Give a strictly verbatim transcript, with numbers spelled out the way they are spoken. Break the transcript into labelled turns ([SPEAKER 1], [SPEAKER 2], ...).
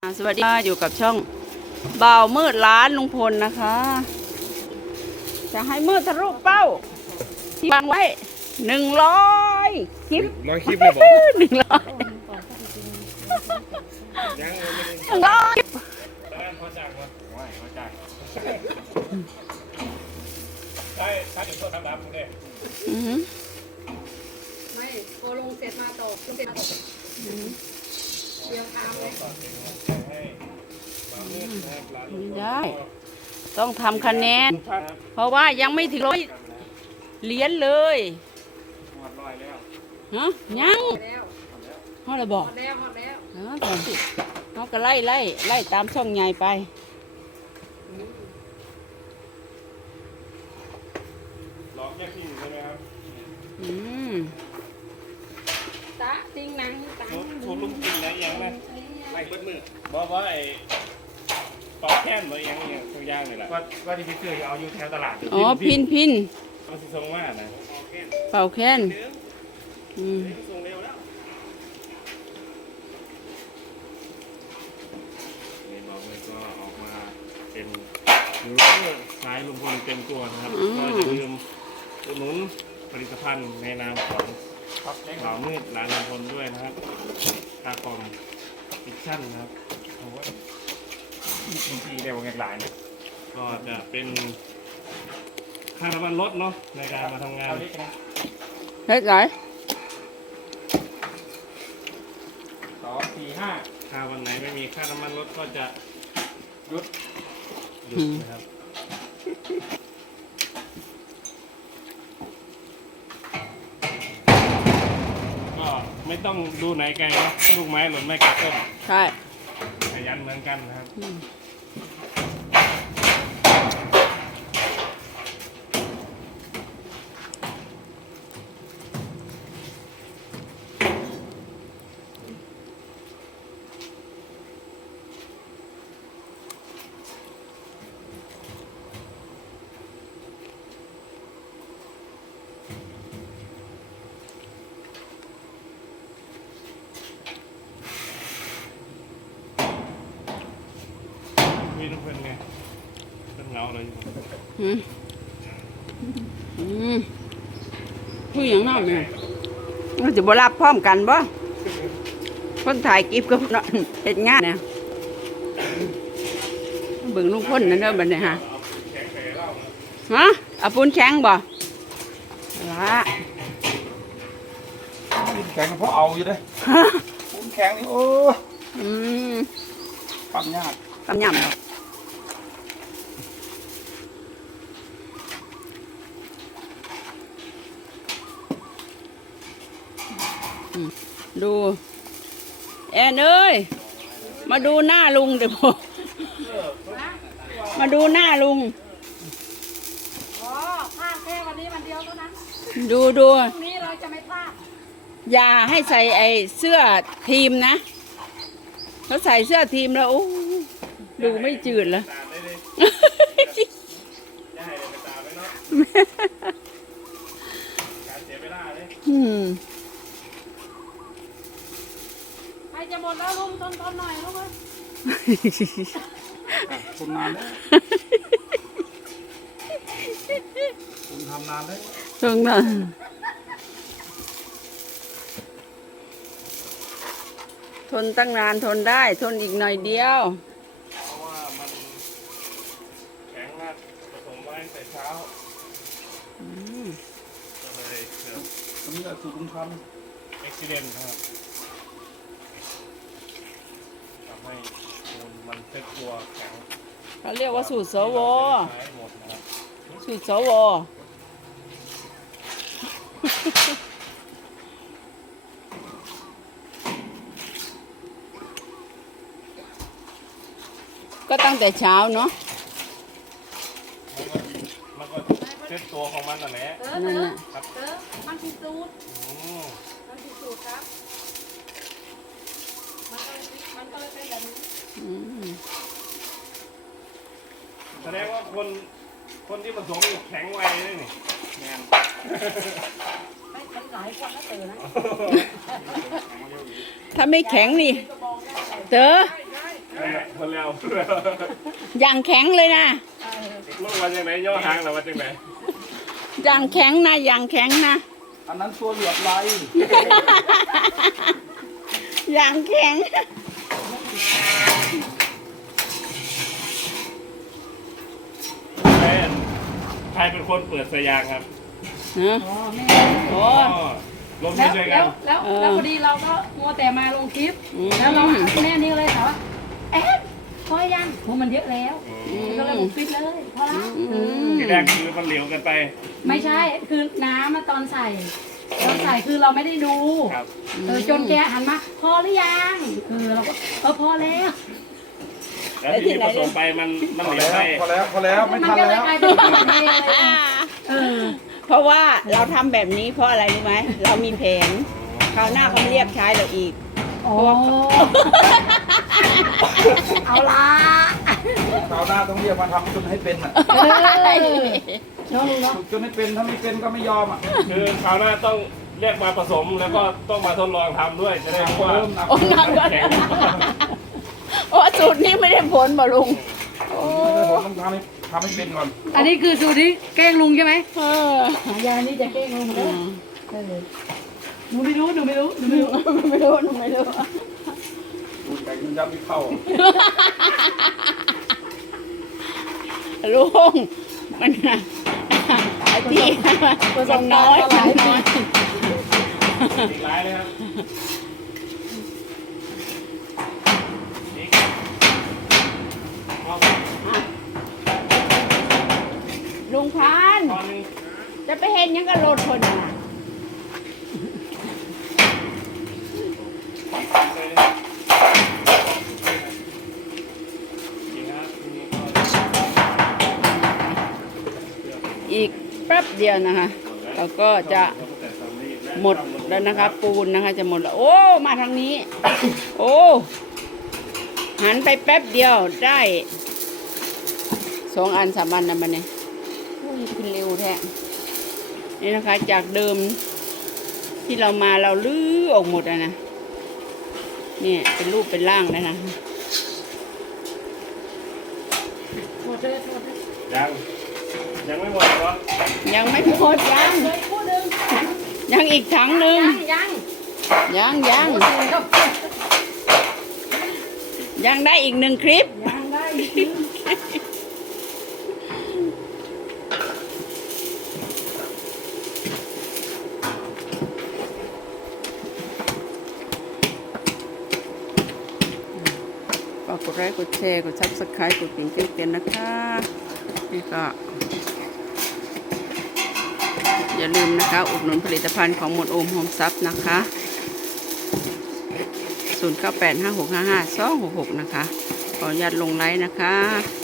[SPEAKER 1] สวัสดีค่ะอยู่กับช่องบ่าวมืดร้านลุงพลนะคะ จะให้มืดทะลุเป้าที่วางไว้หนึ่งร้อยคลิป
[SPEAKER 2] ร้อยคลิปเลยบอก
[SPEAKER 1] หนึ่งร้อยหนึ่งร้อย
[SPEAKER 2] เขาจ้างวะไม่เขาจ้างใช่ใช่ถึงตัวทำรับคุณเด้
[SPEAKER 1] อือ
[SPEAKER 3] ไม่พอลงเสร็จมาตกลงเสร็จมาตกเดี๋ยวตามเลย
[SPEAKER 1] ไม่ได้ ต้องทำคะแนน เพราะว่ายังไม่ถึงร้อยเหรียญเลย
[SPEAKER 2] หมดร้อยแล้ว
[SPEAKER 1] ฮะยัง
[SPEAKER 3] แล้ว
[SPEAKER 1] เขาเลยบอก
[SPEAKER 3] หมดแล้วหมดแล้ว
[SPEAKER 1] เออก่อนสิเขาก็ไล่ไล่ไล่ตามช่องใหญ่ไป
[SPEAKER 2] หลอกแค่ที่ใช่ไหมครับ
[SPEAKER 1] อืม
[SPEAKER 3] ตาติ้งนังตัง
[SPEAKER 2] ทุบทุบลุงกินแล้วยังนะไม่เปิดมือบอกว่าไอ้ปอกแค้นบ่ยังยังทุกอย่างนี่แหละว่าว่าที่พี่เคยเอาอยู่แถวตลาด
[SPEAKER 1] อ๋อพินพิน
[SPEAKER 2] เอาสิส่งมานะ
[SPEAKER 1] เป่าแค้นอืม
[SPEAKER 2] ส่งเร็วแล้วนี่บอกเลยก็ออกมาเป็นยูทูบเบอร์สายลุงพลเต็มตัวนะครับก็อย่าลืมอุดหนุนผลิตภัณฑ์ในนามของบ่าวมืดร้านลุงพลด้วยนะครับคาคอมฟิกชั่นนะครับโอ้ยบางทีเร็วเงินหลายก็จะเป็นค่าน้ำมันลดเนาะในการมาทำงาน
[SPEAKER 1] เฮ็ดไร
[SPEAKER 2] สองสี่ห้าถ้าวันไหนไม่มีค่าน้ำมันลดก็จะหยุดหยุดนะครับก็ไม่ต้องดูไหนไกลนะลูกไม้หล่นไม่กัดต้น
[SPEAKER 1] ใช่
[SPEAKER 2] ขยันเหมือนกันนะครับ
[SPEAKER 1] อืม
[SPEAKER 2] มีทุกคนไงเป็นเงาเลย
[SPEAKER 1] อืมอืมผู้หญิงน้องเนี่ยมันจะบ่รับพร้อมกันบ่คนถ่ายคลิปกับเนาะเฮ็ดงานเนี่ยเบิ่งลุงพลนั่นเด้อบัดนี้ฮะ
[SPEAKER 2] แข็งแผลเล่านะ
[SPEAKER 1] ฮะเอาปูนแข็งบ่ละ
[SPEAKER 4] แข็งเพราะเอาอยู่เลยปูนแข็งนี่โอ้
[SPEAKER 1] อืม
[SPEAKER 4] ปั้มยาก
[SPEAKER 1] กำยำเนาะอืมดูแอนเอ้ยมาดูหน้าลุงเดี๋ยวพอมาดูหน้าลุง
[SPEAKER 3] อ๋อพลาดแค่วันนี้วันเดียวเท่านั้น
[SPEAKER 1] ดูดู
[SPEAKER 3] พรุ่งนี้เราจะไม่พลาด
[SPEAKER 1] อย่าให้ใส่ไอ้เสื้อทีมนะเขาใส่เสื้อทีมแล้วโอ้ดูไม่จืดแล้ว
[SPEAKER 2] ตามได้เลยอย่าให้เลยไปตามไว้เนาะการเสียเวลาเลย
[SPEAKER 1] อืม
[SPEAKER 3] ใครจะหมดแล้วลุงทนทนหน่อยลุงเอ้ย
[SPEAKER 4] คุณนานแล้วคุณทำนานแล้ว
[SPEAKER 1] ตรงนั้นทนตั้งนานทนได้ ทนอีกหน่อยเดียว
[SPEAKER 2] เพราะว่ามันแข็งมากผสมไว้แต่เช้า
[SPEAKER 1] อืม
[SPEAKER 2] ก็เลยเกิด
[SPEAKER 4] ตอนนี้ก็สูงพัน
[SPEAKER 2] อุบิเหตุนะครับทำให้ปูนมันเซ็ตตัวแข็ง
[SPEAKER 1] เขาเรียกว่าสูตรสว
[SPEAKER 2] ใช้หมดนะครับ
[SPEAKER 1] สูตรสวก็ตั้งแต่เช้าเนาะ
[SPEAKER 2] มันก็เซ็ตตัวของมันนั่นแหละ
[SPEAKER 3] เต๋อ
[SPEAKER 1] นั่น
[SPEAKER 3] เต๋อ
[SPEAKER 1] น่ะ
[SPEAKER 3] เต๋อมันผิดสูตร
[SPEAKER 2] อืม
[SPEAKER 3] มันผิดสูตรครับมันก็เลยมันก็เลยเป็นแบบนี้
[SPEAKER 1] อืม
[SPEAKER 2] แสดงว่าคนคนที่ผสมอยู่แข็งไวเลยนี่
[SPEAKER 4] แมน
[SPEAKER 3] ไม่มันหลายคนนะเต๋อนะ
[SPEAKER 1] ถ้าไม่แข็งนี่ เต๋อ
[SPEAKER 2] เอเขาแล้ว
[SPEAKER 1] อย่างแข็งเลยนะ
[SPEAKER 2] เมื่อวันยังไงย่อทางเราวันยังไง
[SPEAKER 1] อย่างแข็งนะอย่างแข็งนะ
[SPEAKER 4] อันนั้นตัวเหลือบไหล
[SPEAKER 1] อย่างแข็ง
[SPEAKER 2] เป็นใครเป็นคนเปิดสายยางครับ
[SPEAKER 1] เนอะ
[SPEAKER 3] อ๋อแม่
[SPEAKER 1] โอ้
[SPEAKER 2] อ๋อลง
[SPEAKER 3] แล้ว
[SPEAKER 2] ช่วยกั
[SPEAKER 3] แล้
[SPEAKER 2] น
[SPEAKER 3] วแล้ว
[SPEAKER 1] เออ
[SPEAKER 3] แล้วพอดีเราก็มัวแต่มาลงคลิป
[SPEAKER 1] อืม
[SPEAKER 3] แล้วเราแม่นี่เลยถามว่าเอ๊ะพอยังโหมันเยอะแล้ว
[SPEAKER 2] อืม
[SPEAKER 3] ก็เลยบอกปิดเลยพอละ
[SPEAKER 1] อืม
[SPEAKER 2] ทีแรกคือมันเหลวกันไป
[SPEAKER 3] ไม่ใช่คือน้ำมาตอนใส่ตอนใส่คือเราไม่ได้ดู
[SPEAKER 2] ครับ
[SPEAKER 3] เออจนแกหันมาพอหรือยังเออเราก็เออพอแล้ว
[SPEAKER 2] แล้วทีนี้ผสมไปมันมัน
[SPEAKER 4] พอ
[SPEAKER 2] เหลว
[SPEAKER 4] แล้ว
[SPEAKER 2] ไป
[SPEAKER 4] พอแล้วพอแล้วไม่
[SPEAKER 3] มัน
[SPEAKER 4] ทัน
[SPEAKER 3] ก็เลย
[SPEAKER 4] แล้ว
[SPEAKER 3] กลายเป็นแบบนี้เลยเออ
[SPEAKER 1] เพราะว่าเราทำแบบนี้เพราะอะไรรู้ไหมเรามีแผนคราวหน้าเขาไม่เรียกใช้เราอีก
[SPEAKER 3] โอ้เอาละ
[SPEAKER 4] คราวหน้าต้องเรียกมาทำจนให้เป็นอ่ะ
[SPEAKER 3] เออน้องลุงเนาะ
[SPEAKER 4] ฝึกจนให้เป็นถ้าไม่เป็นก็ไม่ยอมอ่ะ
[SPEAKER 2] คือคราวหน้าต้องเรียกมาผสมแล้วก็ต้องมาทดลองทำด้วยจะได้รู้ว่า
[SPEAKER 4] เริ่มหนัก
[SPEAKER 1] โอ้หนักกว่า
[SPEAKER 2] แข็ง
[SPEAKER 1] โอ้สูตรนี้ไม่ได้ผลบ่ลุงโอ้
[SPEAKER 4] ผมต้องทำให้ทำให้เป็นก่อน
[SPEAKER 3] อันนี้คือสูตรที่แกล้งลุงใช่ไหม
[SPEAKER 1] เออ
[SPEAKER 3] ยานี่จะแกล้งลุง
[SPEAKER 1] อื
[SPEAKER 3] เด้อ
[SPEAKER 1] ม
[SPEAKER 3] เออหนูไม่รู้หนูไม่รู้หนูไม่รู้
[SPEAKER 1] ไม่รู้หนูไม่รู้
[SPEAKER 4] ไก่มันยับไม่เข้า
[SPEAKER 1] ลุงมันน่ะไอ้ที่มันน้อยมันน้อย
[SPEAKER 2] อีกหลายเลยครับนี่เอา
[SPEAKER 1] ลุงพันธุ์
[SPEAKER 2] ตอนหนึง
[SPEAKER 1] จะไปเห็นยังกับรถคนน่ะ
[SPEAKER 2] เลยนะครับจริงครับทีนี้ก็
[SPEAKER 1] อีกแป๊บเดียวนะคะเราก็จะหมดแล้วนะคะ ปูนนะคะ จะหมดแล้วโอ้มาทางนี้ โอ้หันไปแป๊บเดียวได้สองอันสามอันนะมันเนี่ยโอ้ยขึ้นเร็วแท้นี่นะคะ จากเดิมที่เรามาเราลื้อออกหมดอะนะเนี่ยเป็นรูปเป็นร่างแล้วนะ
[SPEAKER 3] หมดเลยหมดเลย
[SPEAKER 2] ยังยังไม่หมดเหรอ
[SPEAKER 1] ยังไม่หมดยัง
[SPEAKER 3] เลยคู่หนึ่ง
[SPEAKER 1] ยังอีกถังหนึ่ง
[SPEAKER 3] ยังยัง
[SPEAKER 1] ยังยัง
[SPEAKER 3] ครับ
[SPEAKER 1] ยังได้อีกหนึ่งคลิป
[SPEAKER 3] ยังได้อีกหนึ่ง
[SPEAKER 1] ฝากกดไลค์กดแชร์กดซับสไครต์กดกริ่งแจ้งเตือนนะคะนี่ก็ อย่าลืมนะคะ อุดหนุนผลิตภัณฑ์ของหมวดโอมโฮมซับนะคะศูนย์ เก้า แปด ห้า หก ห้า ห้า สอง หก หกนะคะขออนุญาตลงไลค์นะคะ